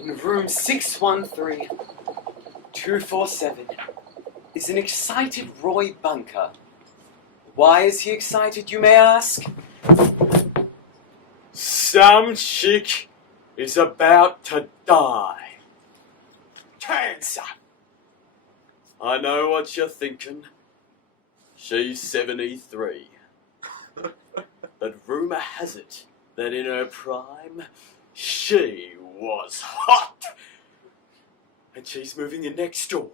In room 613-247 is an excited Roy Bunker. Why is he excited, you may ask? Some chick is about to die. Cancer! I know what you're thinking. She's 73. But rumour has it that in her prime, she was hot. And she's moving in next door.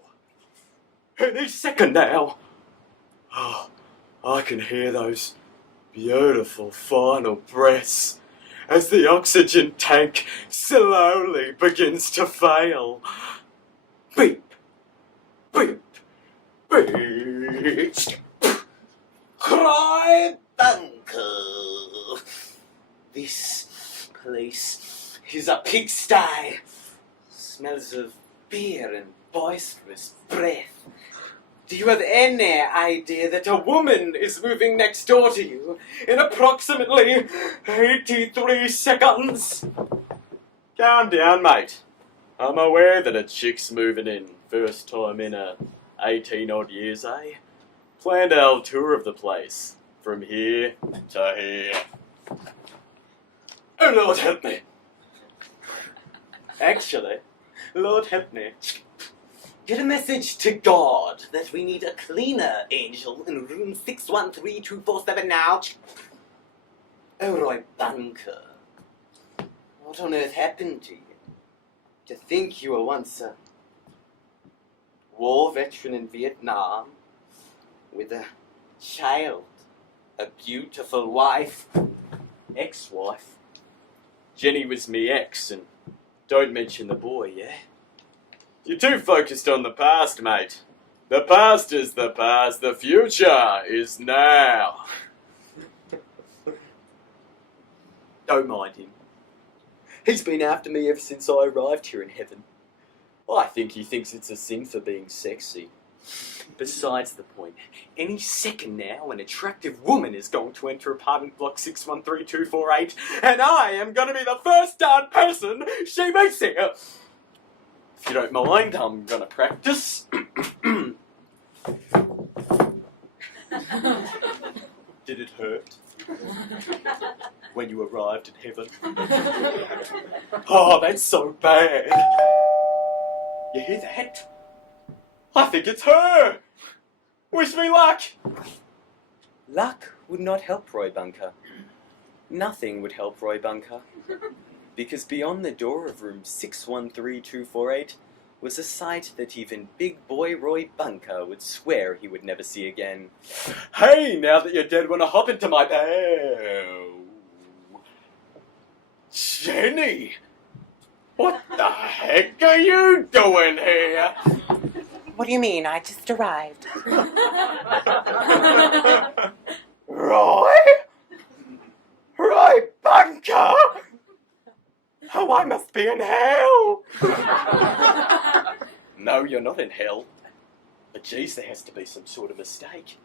Any second now. Oh, I can hear those beautiful final breaths as the oxygen tank slowly begins to fail. Beep, beep, beep. Roy Bunker. This place is a pigsty. Smells of beer and boisterous breath. Do you have any idea that a woman is moving next door to you in approximately 83 seconds? Calm down, mate. I'm aware that a chick's moving in. First time in 18 odd years, eh? Planned a whole tour of the place. From here to here. Oh, Lord help me. Actually, Lord help me. Get a message to God that we need a cleaner angel in room 613-247 now. Oh, Roy Bunker. What on earth happened to you? To think you were once a war veteran in Vietnam with a child, a beautiful wife. Ex-wife. Jenny was me ex, and don't mention the boy, yeah? You're too focused on the past, mate. The past is the past, the future is now. Don't mind him. He's been after me ever since I arrived here in heaven. I think he thinks it's a sin for being sexy. Besides the point, any second now an attractive woman is going to enter apartment block 613248, and I am going to be the first darn person she meets here. If you don't mind, I'm going to practice. Did it hurt? When you arrived in heaven? Oh, that's so bad. You hear that? I think it's her! Wish me luck! Luck would not help Roy Bunker. Nothing would help Roy Bunker. Because beyond the door of room 613248 was a sight that even big boy Roy Bunker would swear he would never see again. Hey, now that you're dead, wanna hop into my bed? Jenny! What the heck are you doing here? What do you mean? I just arrived. Roy? Roy Bunker? Oh, I must be in hell! No, you're not in hell. But geez, there has to be some sort of mistake.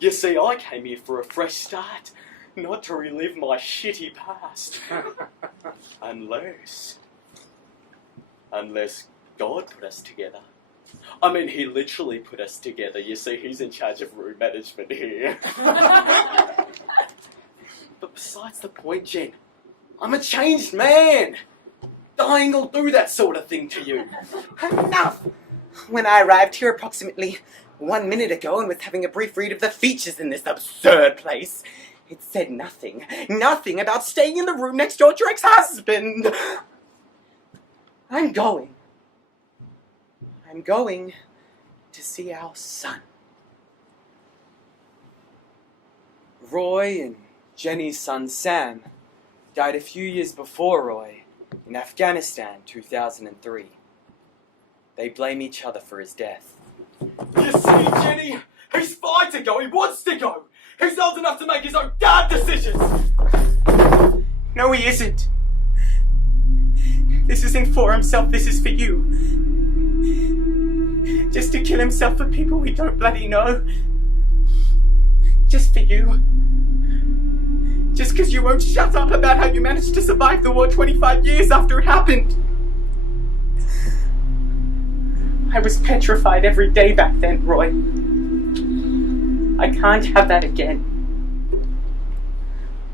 You see, I came here for a fresh start, not to relive my shitty past. Unless God put us together. I mean, he literally put us together. You see, he's in charge of room management here. But besides the point, Jen, I'm a changed man. Dying will do that sort of thing to you. Enough! When I arrived here approximately 1 minute ago and was having a brief read of the features in this absurd place, it said nothing about staying in the room next door to your ex-husband. I'm going to see our son. Roy and Jenny's son Sam died a few years before Roy in Afghanistan, 2003. They blame each other for his death. You see, Jenny? He's fine to go. He wants to go. He's old enough to make his own damn decisions. No, he isn't. This isn't for himself, this is for you. Just to kill himself for people we don't bloody know. Just for you. Just because you won't shut up about how you managed to survive the war 25 years after it happened. I was petrified every day back then, Roy. I can't have that again.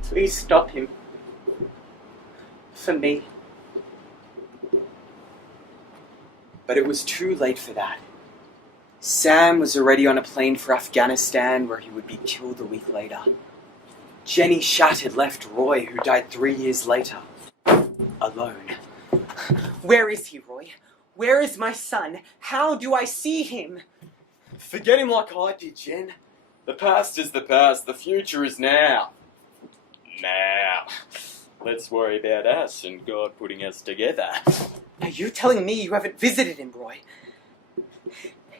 Please stop him. For me. But it was too late for that. Sam was already on a plane for Afghanistan, where he would be killed a week later. Jenny Shutt had left Roy, who died 3 years later. Alone. Where is he, Roy? Where is my son? How do I see him? Forget him like I did, Jen. The past is the past, the future is now. Now, let's worry about us and God putting us together. Are you telling me you haven't visited him, Roy?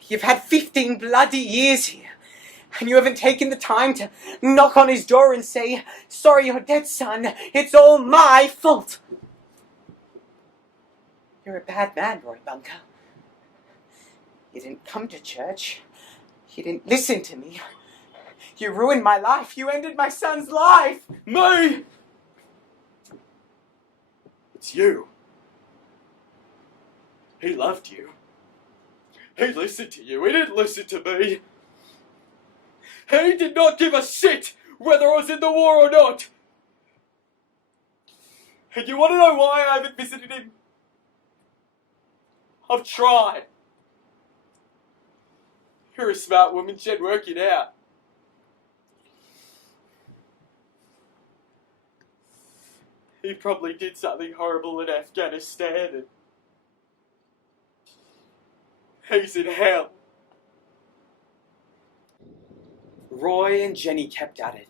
You've had 15 bloody years here, and you haven't taken the time to knock on his door and say, "Sorry you're dead, son. It's all my fault." You're a bad man, Roy Bunker. You didn't come to church. You didn't listen to me. You ruined my life. You ended my son's life. Me? It's you. He loved you. He listened to you. He didn't listen to me. He did not give a shit whether I was in the war or not. And you want to know why I haven't visited him? I've tried. You're a smart woman, Jen. Work it out. He probably did something horrible in Afghanistan and he's in hell. Roy and Jenny kept at it,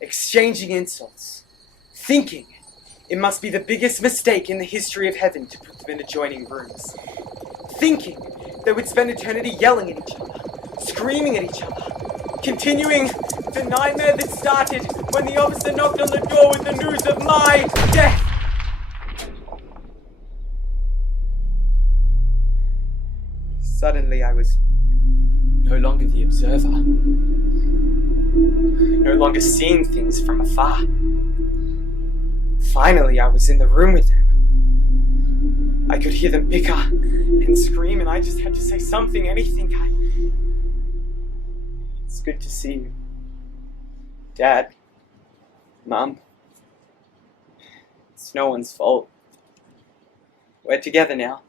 exchanging insults, thinking it must be the biggest mistake in the history of heaven to put them in adjoining rooms, thinking they would spend eternity yelling at each other, screaming at each other, continuing the nightmare that started when the officer knocked on the door with the news of my death. Suddenly I was no longer the observer, no longer seeing things from afar. Finally, I was in the room with them. I could hear them bicker and scream, and I just had to say something, anything. It's good to see you. Dad. Mum. It's no one's fault. We're together now.